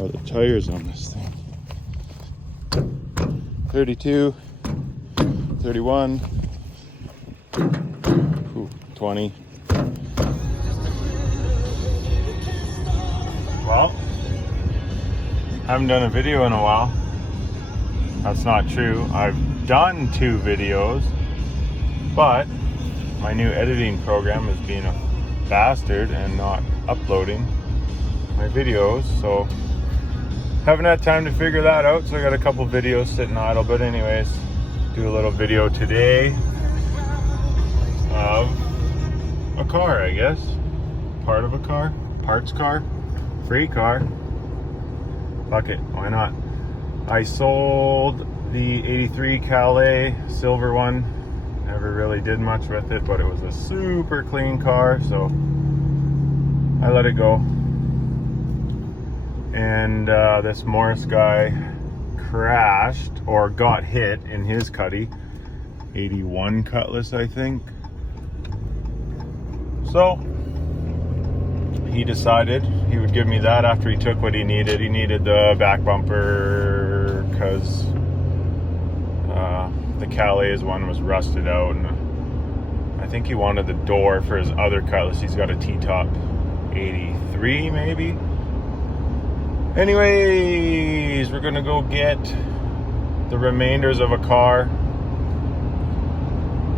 Oh, the tires on this thing. 32, 31, 20. Well, haven't done a video in a while. That's not true. I've done 2 videos, but my new editing program is being a bastard and not uploading my videos, so haven't had time to figure that out. So I got a couple videos sitting idle, but anyways, do a little video today of a car, I guess. Part of a car, parts car, free car. Fuck it, why not? I sold the 83 Callais silver one. Never really did much with it, but it was a super clean car, so I let it go. And this Morris guy crashed or got hit in his cutty. 81 Cutlass, I think. So he decided he would give me that after he took what he needed. He needed the back bumper because the Callais one was rusted out, and I think he wanted the door for his other Cutlass. He's got a T-top 83 maybe. Anyways, we're gonna go get the remainders of a car.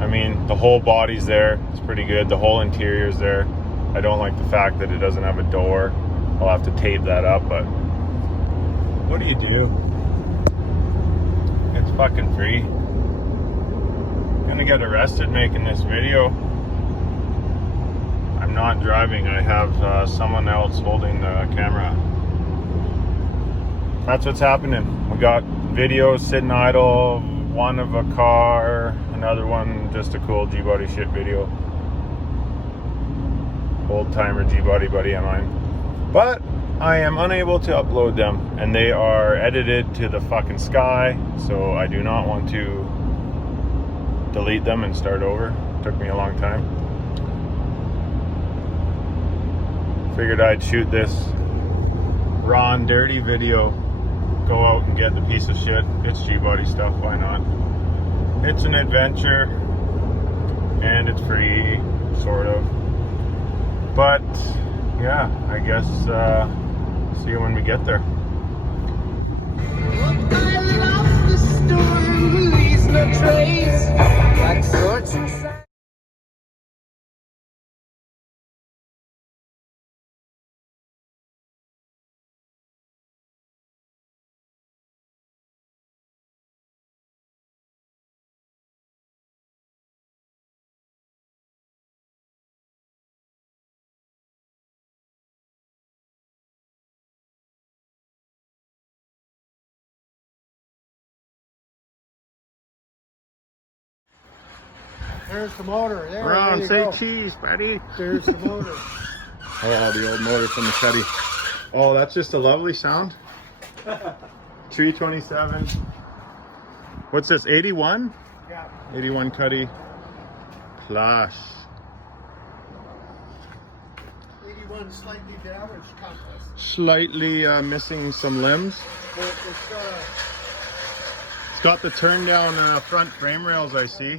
I mean, the whole body's there. It's pretty good. The whole interior's there. I don't like the fact that it doesn't have a door. I'll have to tape that up, but what do you do? It's fucking free. I'm gonna get arrested making this video. I'm not driving. I have someone else holding the camera. That's what's happening. We got videos sitting idle, one of a car, another one just a cool G-body shit video. Old timer G-body buddy of mine. But I am unable to upload them, and they are edited to the fucking sky, so I do not want to delete them and start over. Took me a long time. Figured I'd shoot this raw and dirty video. Go out and get the piece of shit. It's G-body stuff, why not? It's an adventure, and it's free, sort of. But yeah, I guess see you when we get there. There's the motor. There, Ron, there say go. cheese, buddy. There's the motor. Oh, the old motor from the cutty. Oh, that's just a lovely sound. 327. What's this, 81? Yeah. 81 cutty. Plush. 81 slightly damaged Cutlass. Slightly missing some limbs. But It's got the turn down front frame rails, I see.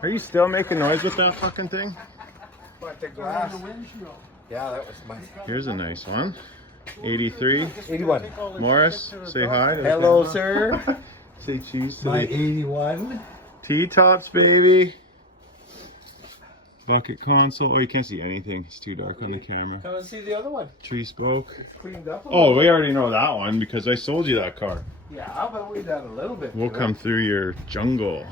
Are you still making noise with that fucking thing? but the glass. The windshield. Yeah, that was my. Here's a nice one. 83. 81. Morris, say hi. Hello, sir. Say cheese to My the 81. T-tops, baby. Bucket console. Oh, you can't see anything. It's too dark on the camera. Come and see the other one. Tree spoke. It's cleaned up a Oh, little. we already know that one because I sold you that car. Yeah, but we done a little bit. We'll to it. come through your jungle.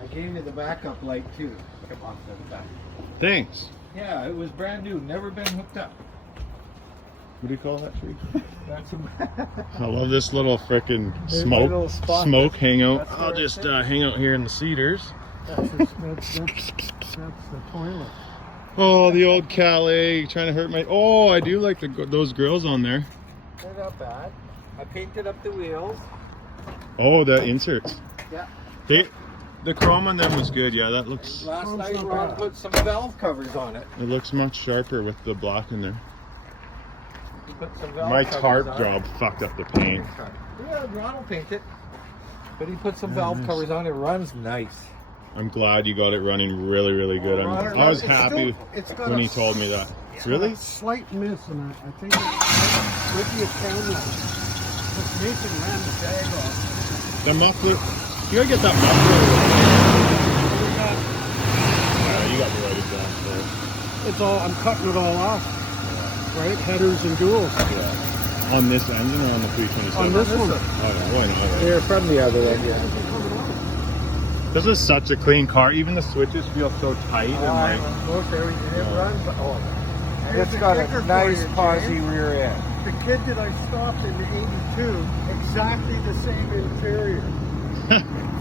I gave you the backup light too. Come on, to the back. Thanks. Yeah, it was brand new, never been hooked up. What do you call that tree? That's a I love this little frickin' There's my little spot. smoke hangout. That's I'll where just it's hang out here in the cedars. That's the toilet. Oh, the old Calais, you trying to hurt my... Oh, I do like those grills on there. They're not bad. I painted up the wheels. Oh, the inserts. Yeah. The chrome on them was good. Yeah, that looks... Last Sounds night not Ron bad. put some valve covers on it. It looks much sharper with the black in there. He put some valve My covers tarp on job fucked up the paint. Yeah, Ron will paint it. But he put some valve covers on. It runs nice. I'm glad you got it running really, really good. I was happy when he told me that. Really? A slight miss, and I think it might be a camera. But Nathan ran the tag off. The muffler. You gotta get that muffler. Yeah, you got the right exhaust there. It's all, I'm cutting it all off. Right? Headers and duals. Yeah. On this engine or on the 327? On this one. Oh, yeah, why not? Right? They're from the other end, yeah. This is such a clean car. Even the switches feel so tight and like. Look, it runs. Oh, Here's it's the got kicker a for nice you, posy James. rear end. The kid that I stopped in the 82, exactly the same interior.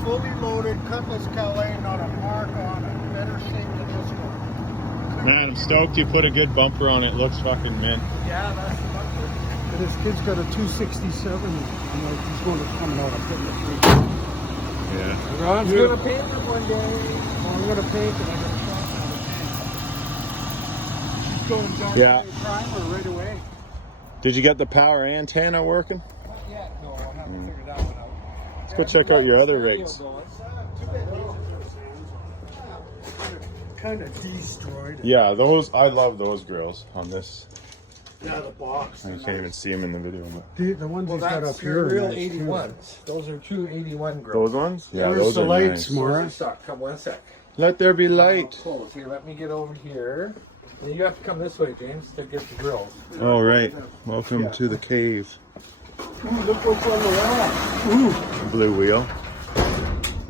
Fully loaded, Cutlass Calais, not a mark on it. Better shape than this one. Man, I'm stoked you put a good bumper on it. Looks fucking mint. Yeah, that's the bumper. And this kid's got a 267. I'm like, he's going to come out. I'm putting it through. Yeah. Ron's gonna paint it one day. Oh, I'm going to paint it. I'm going to shop on it. She's going dark primer right away. Did you get the power antenna working? Not yet, no, I'll have to figure that one out. Let's go check out your other rigs. Kind of destroyed it. Yeah, those. I love those grills on this. Yeah, the box. I can't even see them in the video. But The ones he's got up here. real are nice, too. 81s. Those are true 81 grills. those ones? Yeah, Where's those the are lights, nice. Maura? Those are stock. Come one sec. Let there be light. Close. Here, let me get over here. And you have to come this way, James, to get the grills. All right. Welcome to the cave. Ooh, look what's on the wall. Blue wheel.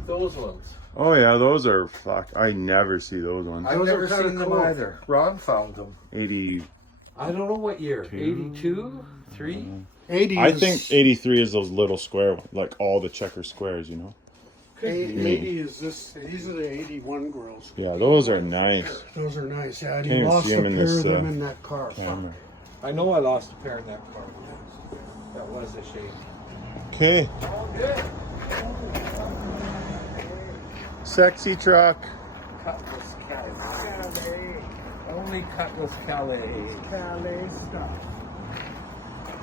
Those ones. Oh yeah, those are fuck. I never see those ones. I've Those never are kinda seen them cool. either. Ron found them. 80. I don't know what year. 82? 3? 80 I is, think 83 is those little square ones, like all the checker squares, you know. 80 is this. These are the 81 grills. Yeah, those are nice. Those are nice. Yeah, Can't he even lost see a 'em pair in this, of them in that car. Camera. I know I lost a pair in that car. That was a shame. Okay. All good. Sexy truck. Cutlass Calais. Only Cutlass Calais. Calais stuff.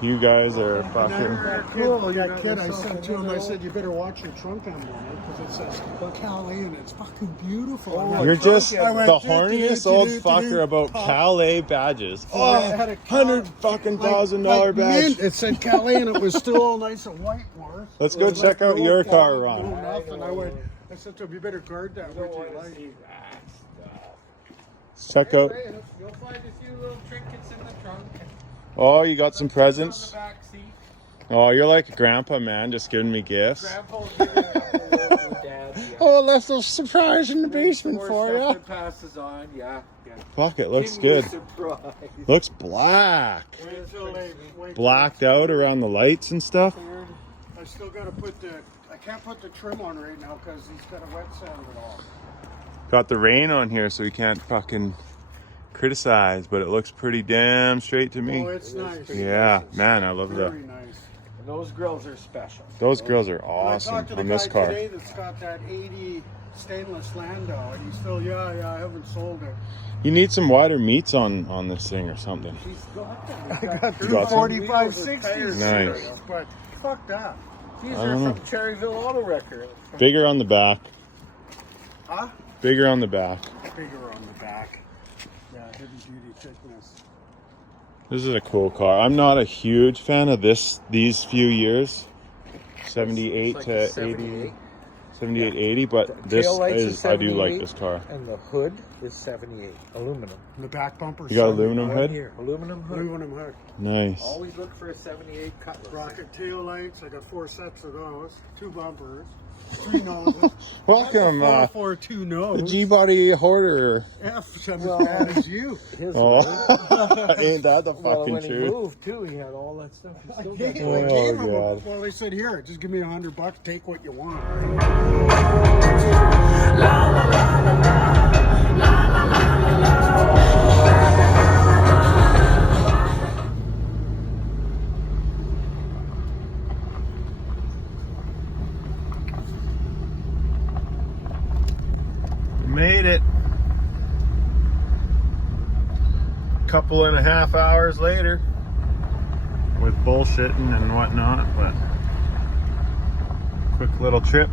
You guys are fucking. Cool, that kid I said to him, I said, you better watch your trunk emblem, because it says Calais and it's fucking beautiful. I'm like, You're just I went, the horniest old fucker about Calais badges. Oh, $100,000 badge. Mint. It said Calais and it was still all nice and white, Morris. Let's go check out your car, Ron. No, nothing. I said to him, you better guard that with your life. Let's check out. You'll find a few little trinkets in the trunk. Oh, you got some On the presents. back seat. Oh, you're like a grandpa, man, just giving me gifts. Grandpa will give you a couple of Dad. Yeah. Oh, let's a surprise in the basement More for stuff you. that passes on. Yeah. Fuck, it looks Give me a good. surprise. Looks black. Wait until they wait. Blacked out around the lights and stuff. I still got to put I can't put the trim on right now because he's got a wet sand it all. Got the rain on here, so we can't fucking criticize, but it looks pretty damn straight to Oh, me. it's nice. Yeah, man, I love Very the. nice. And those grills are special. Those grills are I awesome talked to the on guy this car. today that's got that 80 stainless Landau, and he's still, yeah, I haven't sold it. You need some wider meats on this thing or something. He's got them. I got You two got some? 4560s. Nice. But fuck that. These I are don't know. from Cherryville Auto Record. Bigger on the back. Huh? Bigger on the back. Bigger on the back. Yeah, heavy duty thickness. This is a cool car. I'm not a huge fan of these few years. 78 It's to like a 80. 78, 80, but The this taillights is, are I do like 78. this car. And the hood is 78. Aluminum. The back bumper. You got aluminum Right hood? here. Aluminum hood. Aluminum hood. Nice. Always look for a 78 Cutlass. Rocket tail lights. I got 4 sets of those. 2 bumpers. 3 noses. Welcome, 442 the nose. G-Body hoarder. F, I'm as bad as you. His Oh, way. ain't that the Well, fucking when he truth? moved too, he had all that stuff. He still got I that. Oh, gave him God. Well, they said, here, just give me $100, take what you want. Made it. Couple and a half hours later. with bullshitting and whatnot, but quick little trip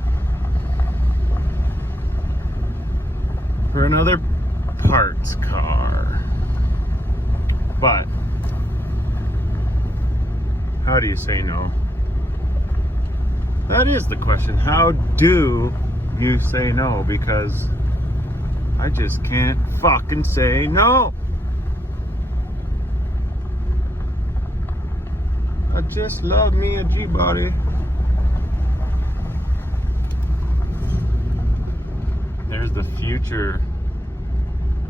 for another parts car. But how do you say no? That is the question. How do you say no? Because I just can't fucking say no. I just love me a G-body. There's the future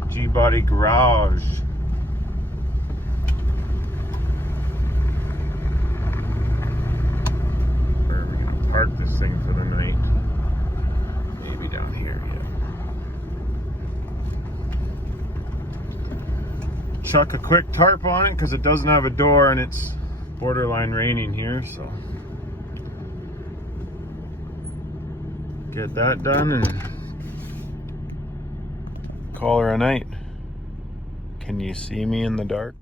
G-body garage. Where are we gonna park this thing for the night? Maybe down here, yeah. Chuck a quick tarp on it because it doesn't have a door and it's borderline raining here, so get that done and call her a night. Can you see me in the dark?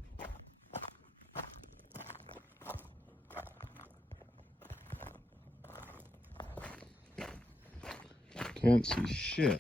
Can't see shit.